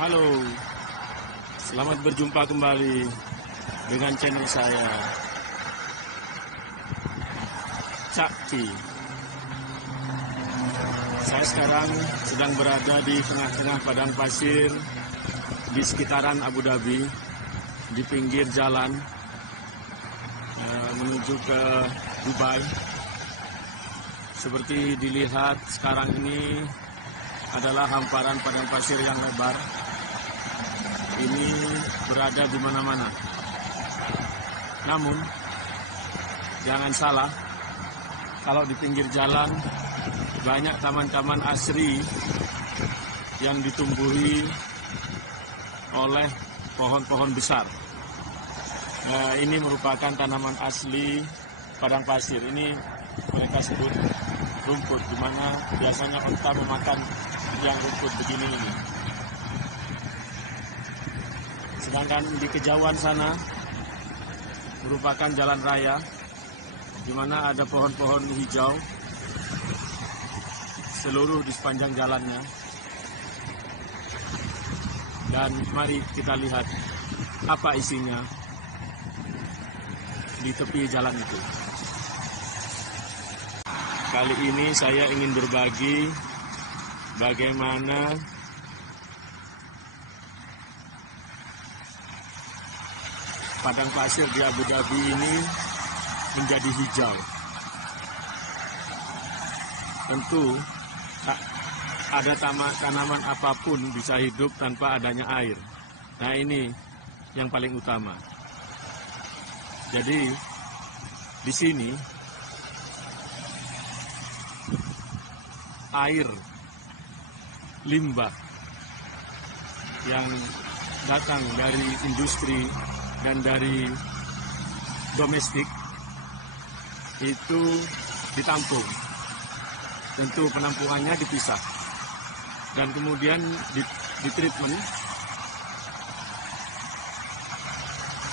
Halo, selamat berjumpa kembali dengan channel saya, Cakti. Saya sekarang sedang berada di tengah-tengah padang pasir di sekitaran Abu Dhabi, di pinggir jalan menuju ke Dubai. Seperti dilihat sekarang ini adalah hamparan padang pasir yang lebar. Ini berada di mana-mana. Namun, jangan salah, kalau di pinggir jalan banyak taman-taman asri yang ditumbuhi oleh pohon-pohon besar. Ini merupakan tanaman asli padang pasir. Ini mereka sebut rumput, di mana biasanya onta memakan yang rumput begini ini. Sedangkan di kejauhan sana merupakan jalan raya, di mana ada pohon-pohon hijau seluruh di sepanjang jalannya. Dan mari kita lihat apa isinya di tepi jalan itu. Kali ini saya ingin berbagi bagaimana padang pasir di Abu Dhabi ini menjadi hijau. Tentu ada tanaman apapun bisa hidup tanpa adanya air. Nah, ini yang paling utama. Jadi di sini air limbah yang datang dari industri dan dari domestik itu ditampung. Tentu penampungannya dipisah dan kemudian ditreatment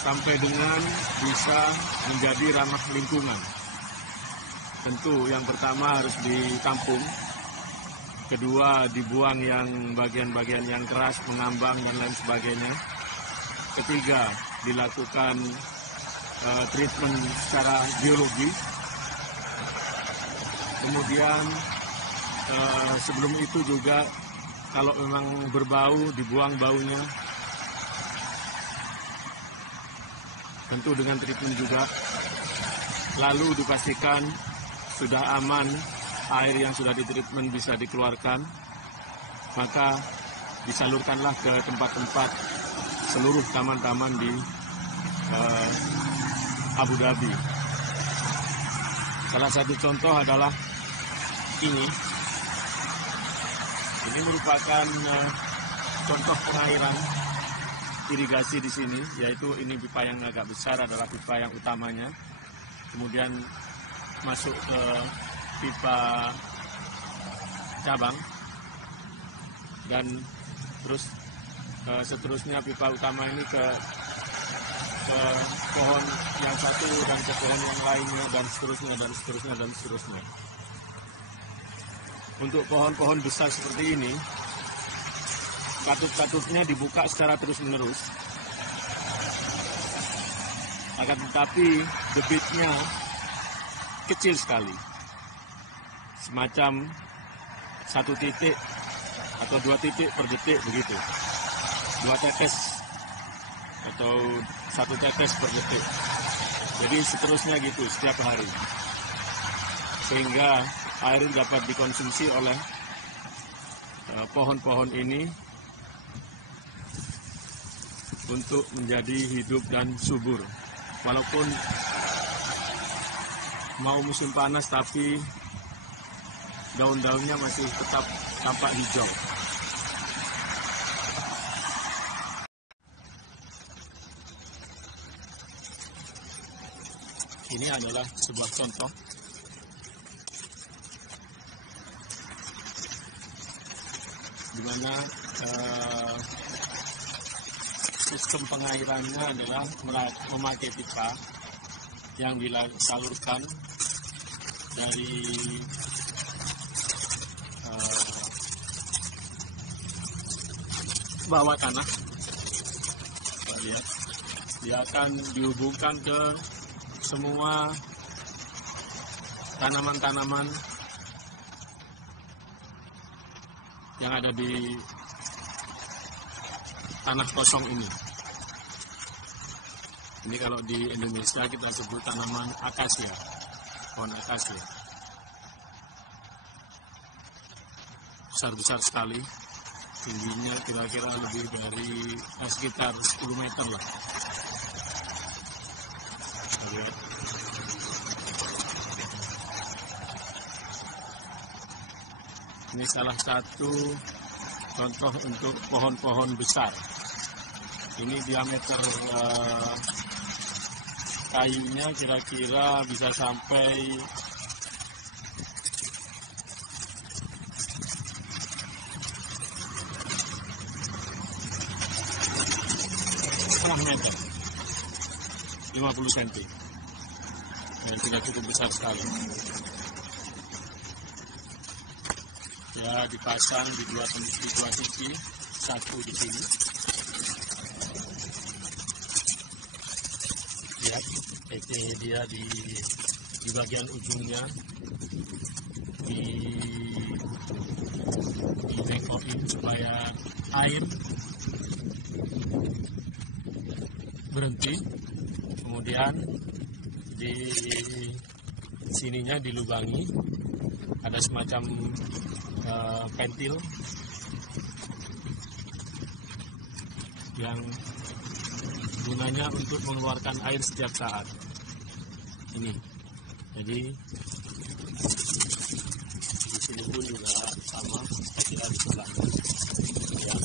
sampai dengan bisa menjadi ramah lingkungan. Tentu yang pertama harus ditampung, kedua dibuang yang bagian-bagian yang keras, mengambang dan lain sebagainya. Ketiga, dilakukan treatment secara biologi. Kemudian sebelum itu juga kalau memang berbau, dibuang baunya. Tentu dengan treatment juga. Lalu dipastikan sudah aman, air yang sudah ditreatment bisa dikeluarkan, maka disalurkanlah ke tempat-tempat seluruh taman-taman di Abu Dhabi. Salah satu contoh adalah ini. Ini merupakan contoh pengairan irigasi di sini, yaitu ini pipa yang agak besar adalah pipa yang utamanya. Kemudian masuk ke pipa cabang dan terus seterusnya pipa utama ini ke pohon yang satu dan ke pohon yang lainnya dan seterusnya dan seterusnya dan seterusnya. Untuk pohon-pohon besar seperti ini, katup-katupnya dibuka secara terus-menerus. Akan tetapi debitnya kecil sekali, semacam 1 titik atau 2 titik per detik begitu, 2 tetes atau 1 tetes per detik. Jadi seterusnya gitu setiap hari, sehingga air dapat dikonsumsi oleh pohon-pohon ini untuk menjadi hidup dan subur. Walaupun mau musim panas, tapi daun-daunnya masih tetap tampak hijau. Ini adalah sebuah contoh di mana sistem pengairannya adalah memakai pipa yang disalurkan dari bawah tanah. Lihat, dia akan dihubungkan ke semua tanaman-tanaman yang ada di tanah kosong ini. Ini kalau di Indonesia kita sebut tanaman akasia, pohon akasia. Besar-besar sekali, tingginya kira-kira lebih dari sekitar 10 meter lah. Lihat. Ini salah satu contoh untuk pohon-pohon besar. Ini diameter kayunya kira-kira bisa sampai 1,5 meter, 50 cm, dan tidak cukup besar sekali. Ya, dipasang di dua sisi, satu di sini. Lihat, ini dia di bagian ujungnya, dibengkokin supaya air berhenti. Kemudian di sininya dilubangi, ada semacam pentil yang gunanya untuk mengeluarkan air setiap saat. Ini, jadi di sini pun juga sama, kita di sebelah, ya,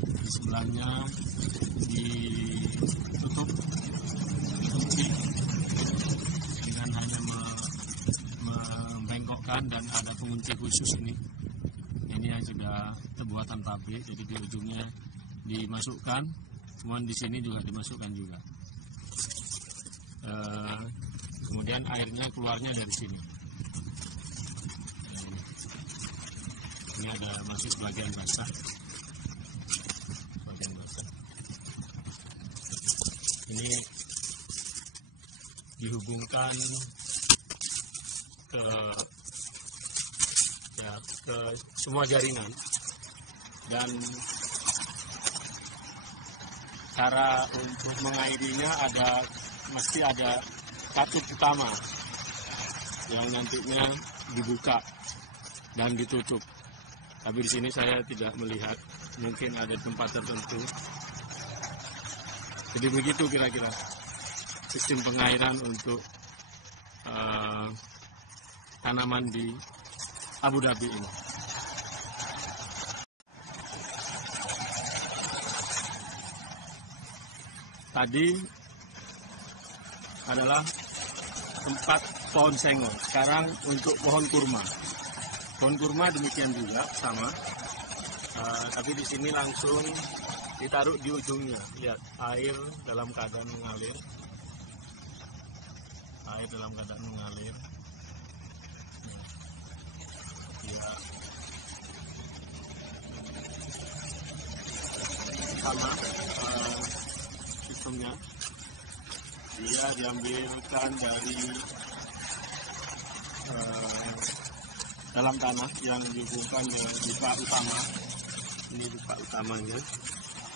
di sebelahnya ditutup, dikunci dengan hanya membengkokkan, dan ada pengunci khusus ini. Ini yang sudah buatan pabrik, jadi di ujungnya dimasukkan, kemudian di sini juga dimasukkan juga. Kemudian airnya keluarnya dari sini. Ini ada masih sebagian basah. Ini dihubungkan ke semua jaringan, dan cara untuk mengairinya mesti ada katup utama yang nantinya dibuka dan ditutup. Tapi di sini saya tidak melihat, mungkin ada tempat tertentu. Jadi begitu kira-kira sistem pengairan untuk tanaman di Abu Dhabi ini. Tadi adalah tempat pohon sengon. Sekarang untuk pohon kurma. Pohon kurma demikian juga sama, tapi di sini langsung ditaruh di ujungnya. Lihat, air dalam keadaan mengalir. Air dalam keadaan mengalir. Ya. Sama sistemnya. Dia diambilkan dari dalam tanah yang dihubungkan dengan pipa utama. Ini pipa utamanya.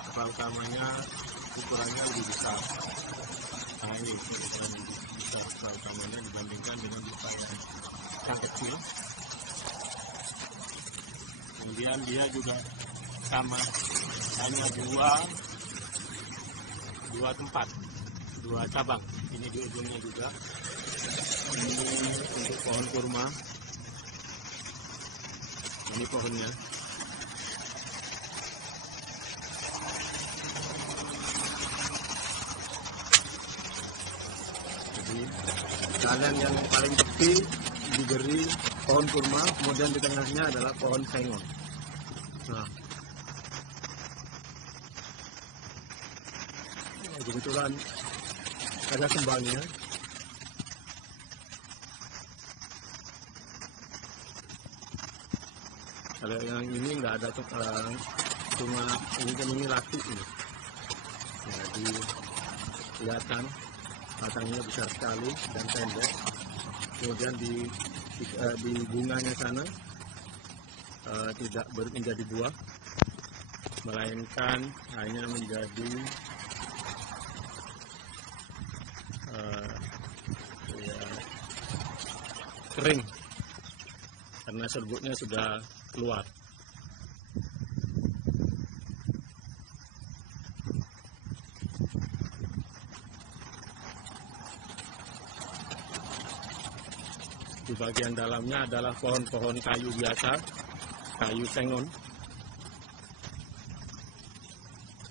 Pipa utamanya ukurannya lebih besar. Nah, ini ukuran lebih besar pipa utamanya dibandingkan dengan pipa yang kecil. Kemudian dia juga sama, hanya dua tempat, dua cabang. Ini di ujungnya juga. Ini untuk pohon kurma. Ini pohonnya. Jadi jalan yang paling tepi diberi pohon kurma, kemudian di tengahnya adalah pohon sengon. Nah, kebetulan ada kembangnya. Kalau yang ini nggak ada cuma ini laki ini. Jadi kelihatan batangnya besar sekali dan pendek. Kemudian di bunganya sana tidak menjadi buah, melainkan hanya menjadi kering karena serbuknya sudah keluar. Di bagian dalamnya adalah pohon-pohon kayu biasa, kayu sengon,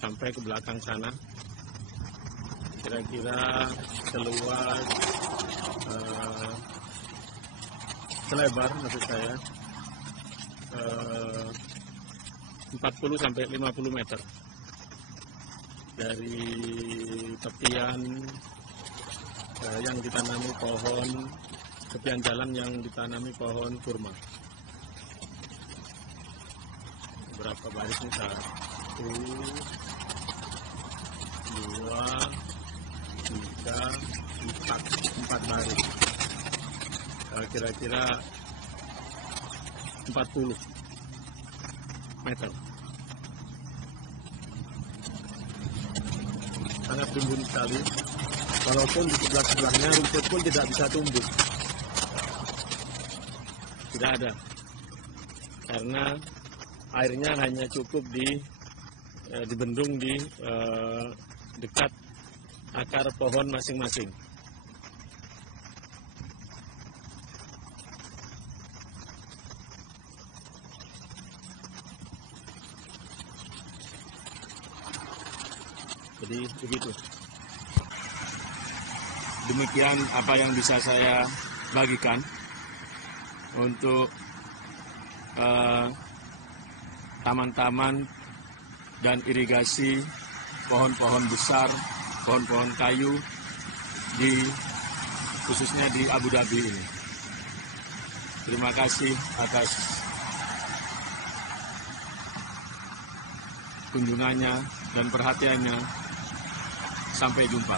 sampai ke belakang sana, kira-kira seluas selebar maksud saya 40 sampai 50 meter dari tepian yang ditanami pohon, tepian jalan yang ditanami pohon kurma. Berapa barisnya? 1, 2, 3, 4 baris. Kira-kira 40 meter. Sangat rimbun sekali. Walaupun di sebelah-sebelahnya rumput pun tidak bisa tumbuh. Tidak ada. Karena airnya hanya cukup dibendung di dekat akar pohon masing-masing. Jadi begitu. Demikian apa yang bisa saya bagikan untuk taman-taman dan irigasi pohon-pohon besar, pohon-pohon kayu khususnya di Abu Dhabi ini. Terima kasih atas kunjungannya dan perhatiannya. Sampai jumpa.